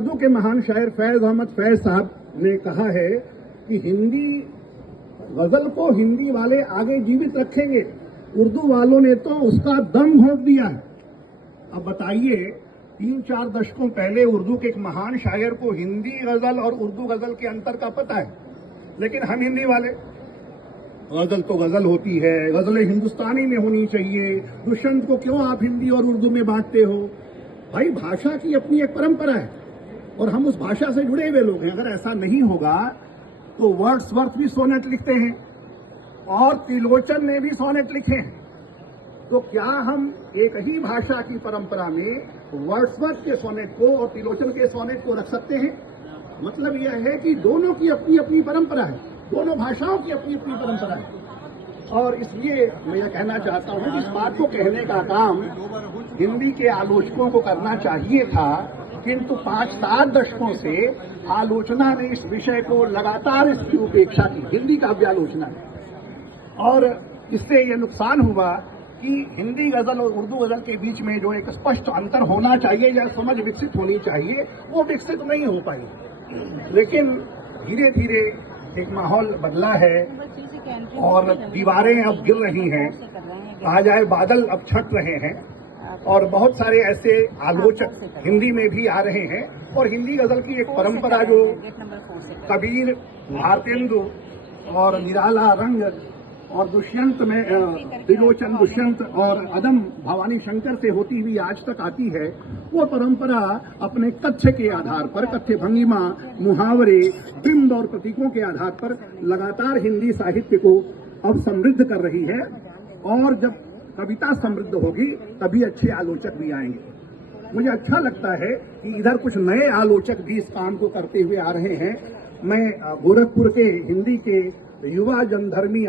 उर्दू के महान शायर फैज अहमद फैज साहब ने कहा है कि हिंदी गजल को हिंदी वाले आगे जीवित रखेंगे, उर्दू वालों ने तो उसका दम घोंट दिया है। अब बताइए, 3-4 दशकों पहले उर्दू के एक महान शायर को हिंदी गजल और उर्दू गजल के अंतर का पता है, लेकिन हम हिंदी वाले गजल तो गजल होती है, गजलें हिंदुस्तानी में होनी चाहिए, दुष्यंत को क्यों आप हिंदी और उर्दू में बांटते हो? भाई, भाषा की अपनी एक परंपरा है और हम उस भाषा से जुड़े हुए लोग हैं। अगर ऐसा नहीं होगा तो वर्ड्सवर्थ भी सोनेट लिखते हैं और त्रिलोचन ने भी सोनेट लिखे हैं, तो क्या हम एक ही भाषा की परंपरा में वर्ड्सवर्थ के सोनेट को और त्रिलोचन के सोनेट को रख सकते हैं? मतलब यह है कि दोनों की अपनी अपनी परंपरा है, दोनों भाषाओं की अपनी अपनी परंपरा है। और इसलिए मैं यह कहना चाहता हूं कि इस बात को कहने का काम हिंदी के आलोचकों को करना चाहिए था, किंतु 5-7 दशकों से आलोचना ने इस विषय को लगातार इसकी उपेक्षा की, हिंदी का भी आलोचना है। और इससे यह नुकसान हुआ कि हिंदी गजल और उर्दू गजल के बीच में जो एक स्पष्ट अंतर होना चाहिए या समझ विकसित होनी चाहिए, वो विकसित नहीं हो पाई। लेकिन धीरे धीरे एक माहौल बदला है और दीवारें अब गिर रही हैं, कहा जाए बादल अब छट रहे हैं और बहुत सारे ऐसे आलोचक हिंदी में भी आ रहे हैं। और हिंदी गजल की एक परंपरा जो कबीर, भारतेंदु और निराला रंग और दुष्यंत में त्रिलोचन, दुष्यंत और अदम भवानी शंकर से होती हुई आज तक आती है, वो परंपरा अपने कथ्य के आधार पर, कथ्य भंगिमा, मुहावरे, बिंब और प्रतीकों के आधार पर लगातार हिंदी साहित्य को अब समृद्ध कर रही है। और जब कविता समृद्ध होगी तभी अच्छे आलोचक भी आएंगे। मुझे अच्छा लगता है कि इधर कुछ नए आलोचक भी इस काम को करते हुए आ रहे हैं। मैं गोरखपुर के हिंदी के युवा जनधर्मी